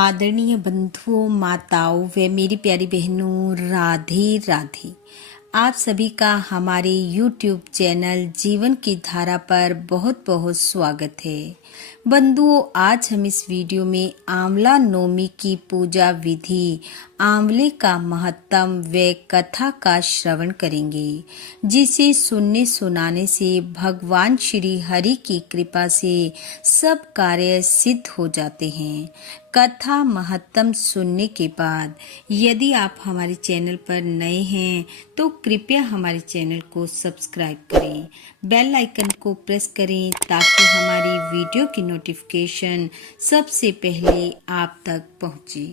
आदरणीय बंधुओं, माताओं व मेरी प्यारी बहनों, राधे राधे। आप सभी का हमारे YouTube चैनल जीवन की धारा पर बहुत बहुत स्वागत है। बंधुओं, आज हम इस वीडियो में आंवला नवमी की पूजा विधि, आंवले का महत्तम व कथा का श्रवण करेंगे, जिसे सुनने सुनाने से भगवान श्री हरि की कृपा से सब कार्य सिद्ध हो जाते हैं। कथा महत्तम सुनने के बाद यदि आप हमारे चैनल पर नए हैं तो कृपया हमारे चैनल को सब्सक्राइब करें, बेल आइकन को प्रेस करें ताकि हमारी वीडियो की नोटिफिकेशन सबसे पहले आप तक पहुंचे।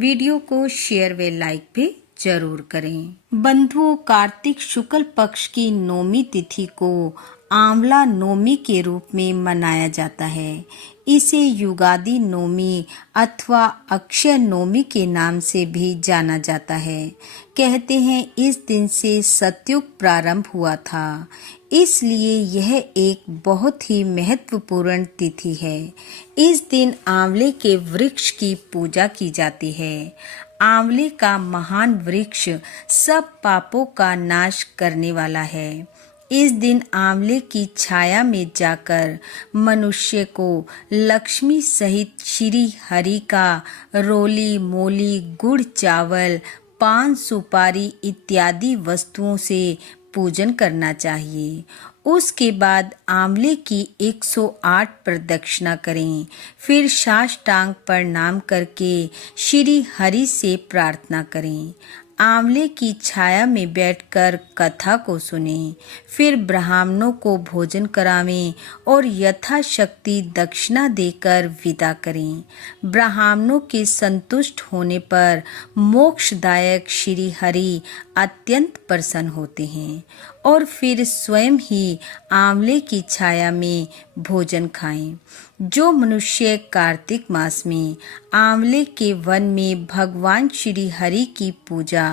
वीडियो को शेयर व लाइक भी जरूर करें। बंधुओं, कार्तिक शुक्ल पक्ष की नौमी तिथि को आंवला नवमी के रूप में मनाया जाता है। इसे युगादि नवमी अथवा अक्षय नवमी के नाम से भी जाना जाता है। कहते हैं इस दिन से सतयुग प्रारंभ हुआ था, इसलिए यह एक बहुत ही महत्वपूर्ण तिथि है। इस दिन आंवले के वृक्ष की पूजा की जाती है। आंवले का महान वृक्ष सब पापों का नाश करने वाला है। इस दिन आंवले की छाया में जाकर मनुष्य को लक्ष्मी सहित श्री हरि का रोली मोली गुड़ चावल पान सुपारी इत्यादि वस्तुओं से पूजन करना चाहिए। उसके बाद आंवले की 108 प्रदक्षिणा करें। फिर साष्टांग प्रणाम करके श्री हरि से प्रार्थना करें। आंवले की छाया में बैठकर कथा को सुनें। फिर ब्राह्मणों को भोजन करावें और यथाशक्ति दक्षिणा देकर विदा करें। ब्राह्मणों के संतुष्ट होने पर मोक्षदायक श्री हरि अत्यंत प्रसन्न होते हैं और फिर स्वयं ही आंवले की छाया में भोजन खाएं। जो मनुष्य कार्तिक मास में आंवले के वन में भगवान श्री हरि की पूजा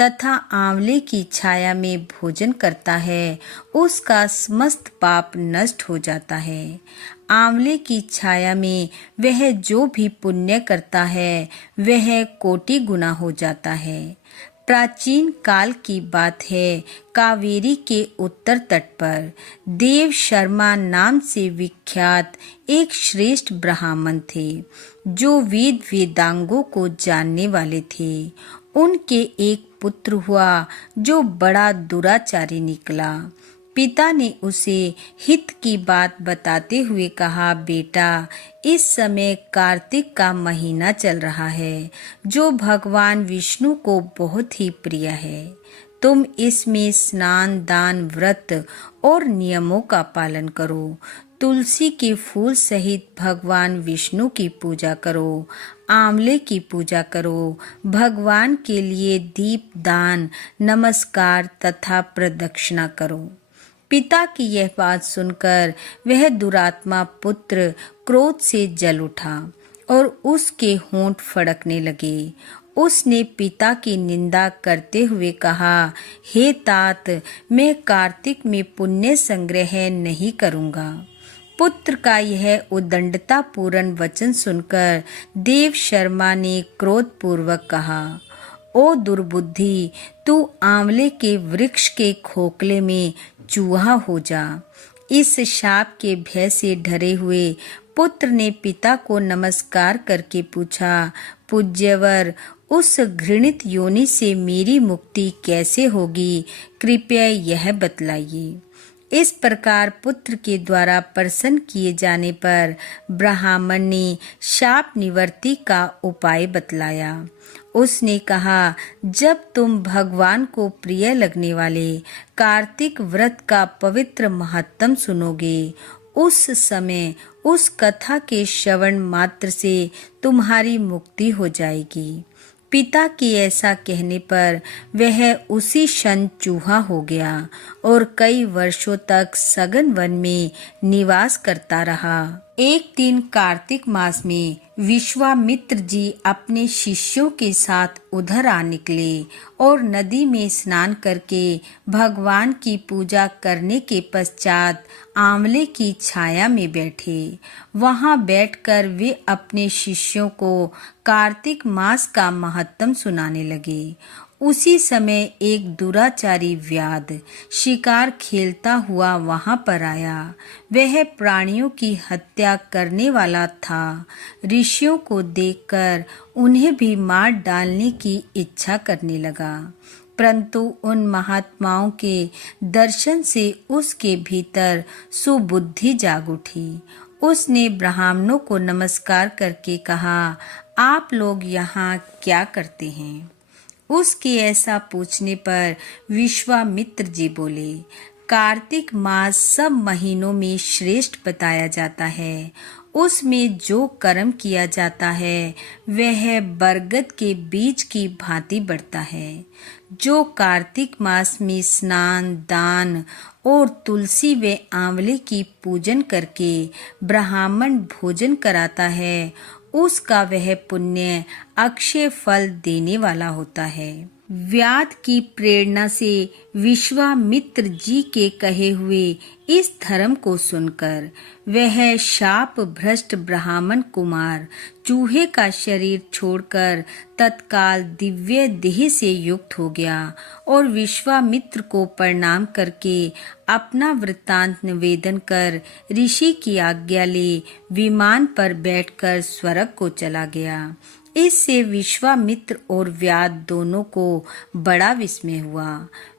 तथा आंवले की छाया में भोजन करता है, उसका समस्त पाप नष्ट हो जाता है। आंवले की छाया में वह जो भी पुण्य करता है वह कोटि गुना हो जाता है। प्राचीन काल की बात है, कावेरी के उत्तर तट पर देव शर्मा नाम से विख्यात एक श्रेष्ठ ब्राह्मण थे, जो वेद वेदांगों को जानने वाले थे। उनके एक पुत्र हुआ जो बड़ा दुराचारी निकला। पिता ने उसे हित की बात बताते हुए कहा, बेटा, इस समय कार्तिक का महीना चल रहा है, जो भगवान विष्णु को बहुत ही प्रिय है। तुम इसमें स्नान दान व्रत और नियमों का पालन करो। तुलसी के फूल सहित भगवान विष्णु की पूजा करो, आंवले की पूजा करो, भगवान के लिए दीप दान नमस्कार तथा प्रदक्षिणा करो। पिता की यह बात सुनकर वह दुरात्मा पुत्र क्रोध से जल उठा और उसके होंठ फड़कने लगे। उसने पिता की निंदा करते हुए कहा, हे तात, मैं कार्तिक में पुण्य संग्रह नहीं करूंगा। पुत्र का यह उद्दंडता पूर्ण वचन सुनकर देव शर्मा ने क्रोध पूर्वक कहा, ओ दुर्बुद्धि, तू आंवले के वृक्ष के खोखले में चूहा हो जा। इस शाप के भय से डरे हुए पुत्र ने पिता को नमस्कार करके पूछा, पूज्यवर, उस घृणित योनि से मेरी मुक्ति कैसे होगी, कृपया यह बतलाइए। इस प्रकार पुत्र के द्वारा प्रसन्न किए जाने पर ब्राह्मण ने शाप निवृत्ति का उपाय बतलाया। उसने कहा, जब तुम भगवान को प्रिय लगने वाले कार्तिक व्रत का पवित्र महत्तम सुनोगे, उस समय उस कथा के श्रवण मात्र से तुम्हारी मुक्ति हो जाएगी। पिता के ऐसा कहने पर वह उसी क्षण चूहा हो गया और कई वर्षों तक सघन वन में निवास करता रहा। एक दिन कार्तिक मास में विश्वामित्र जी अपने शिष्यों के साथ उधर आ निकले और नदी में स्नान करके भगवान की पूजा करने के पश्चात आंवले की छाया में बैठे। वहां बैठकर वे अपने शिष्यों को कार्तिक मास का महत्व सुनाने लगे। उसी समय एक दुराचारी व्याध शिकार खेलता हुआ वहां पर आया। वह प्राणियों की हत्या करने वाला था। ऋषियों को देखकर उन्हें भी मार डालने की इच्छा करने लगा, परंतु उन महात्माओं के दर्शन से उसके भीतर सुबुद्धि जाग उठी। उसने ब्राह्मणों को नमस्कार करके कहा, आप लोग यहाँ क्या करते हैं? उसके ऐसा पूछने पर विश्वामित्र जी बोले, कार्तिक मास सब महीनों में श्रेष्ठ बताया जाता है। उसमें जो कर्म किया जाता है वह बरगद के बीज की भांति बढ़ता है। जो कार्तिक मास में स्नान, दान और तुलसी व आंवले की पूजन करके ब्राह्मण भोजन कराता है, उसका वह पुण्य अक्षय फल देने वाला होता है। व्याध की प्रेरणा से विश्वामित्र जी के कहे हुए इस धर्म को सुनकर वह शाप भ्रष्ट ब्राह्मण कुमार चूहे का शरीर छोड़कर तत्काल दिव्य देह से युक्त हो गया और विश्वामित्र को प्रणाम करके अपना वृत्तांत निवेदन कर ऋषि की आज्ञा ले विमान पर बैठकर स्वर्ग को चला गया। इससे विश्वामित्र और व्याध दोनों को बड़ा विस्मय हुआ।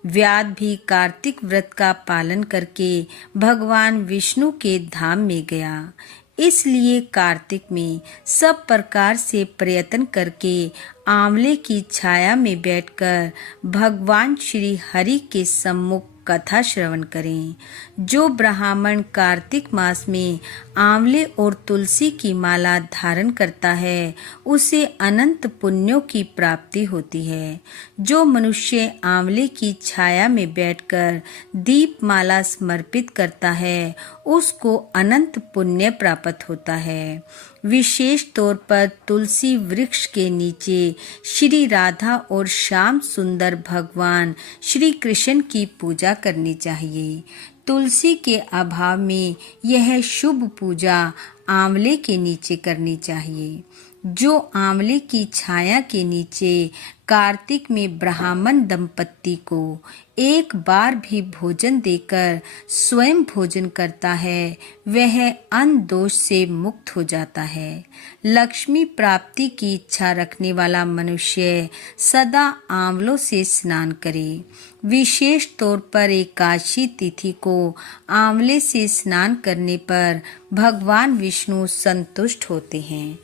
व्याध भी कार्तिक व्रत का पालन करके भगवान विष्णु के धाम में गया। इसलिए कार्तिक में सब प्रकार से प्रयत्न करके आंवले की छाया में बैठकर भगवान श्री हरि के सम्मुख कथा श्रवण करें। जो ब्राह्मण कार्तिक मास में आंवले और तुलसी की माला धारण करता है उसे अनंत पुण्यों की प्राप्ति होती है। जो मनुष्य आंवले की छाया में बैठकर दीप माला समर्पित करता है उसको अनंत पुण्य प्राप्त होता है। विशेष तौर पर तुलसी वृक्ष के नीचे श्री राधा और श्याम सुंदर भगवान श्री कृष्ण की पूजा करनी चाहिए। तुलसी के अभाव में यह शुभ पूजा आंवले के नीचे करनी चाहिए। जो आंवले की छाया के नीचे कार्तिक में ब्राह्मण दंपत्ति को एक बार भी भोजन देकर स्वयं भोजन करता है वह अन्न दोष से मुक्त हो जाता है। लक्ष्मी प्राप्ति की इच्छा रखने वाला मनुष्य सदा आंवलों से स्नान करे। विशेष तौर पर एकादशी तिथि को आंवले से स्नान करने पर भगवान विष्णु संतुष्ट होते हैं।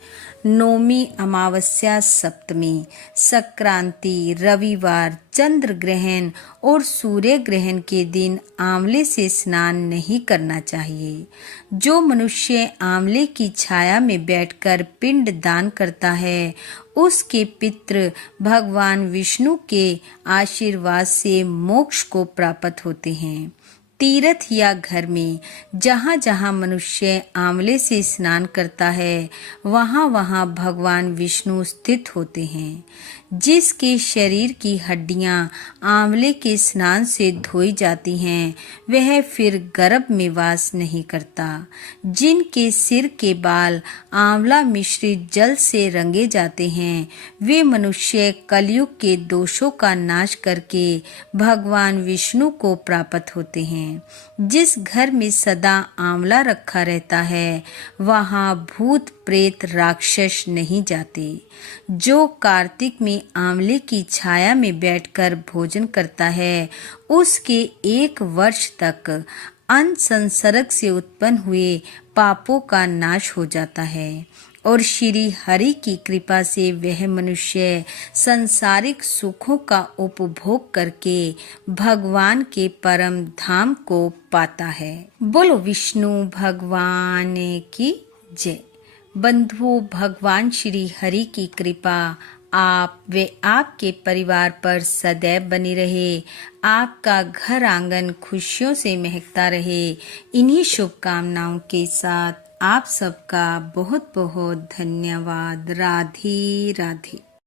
नौमी, अमावस्या, सप्तमी, संक्रांति, रविवार, चंद्र ग्रहण और सूर्य ग्रहण के दिन आंवले से स्नान नहीं करना चाहिए। जो मनुष्य आंवले की छाया में बैठकर पिंड दान करता है उसके पितृ भगवान विष्णु के आशीर्वाद से मोक्ष को प्राप्त होते हैं। तीर्थ या घर में जहाँ जहाँ मनुष्य आंवले से स्नान करता है वहाँ वहाँ भगवान विष्णु स्थित होते हैं। जिसके शरीर की हड्डियाँ आंवले के स्नान से धोई जाती हैं वह फिर गर्भ में वास नहीं करता। जिनके सिर के बाल आंवला मिश्रित जल से रंगे जाते हैं वे मनुष्य कलयुग के दोषों का नाश करके भगवान विष्णु को प्राप्त होते हैं। जिस घर में सदा आंवला रखा रहता है वहाँ भूत प्रेत राक्षस नहीं जाते। जो कार्तिक में आंवले की छाया में बैठकर भोजन करता है उसके 1 वर्ष तक अन्न संसर्ग से उत्पन्न हुए पापों का नाश हो जाता है और श्री हरि की कृपा से वह मनुष्य संसारिक सुखों का उपभोग करके भगवान के परम धाम को पाता है। बोलो विष्णु भगवान की जय। बंधुओं, भगवान श्री हरि की कृपा आप व आपके परिवार पर सदैव बनी रहे। आपका घर आंगन खुशियों से महकता रहे। इन्हीं शुभकामनाओं के साथ आप सबका बहुत बहुत धन्यवाद। राधे राधे।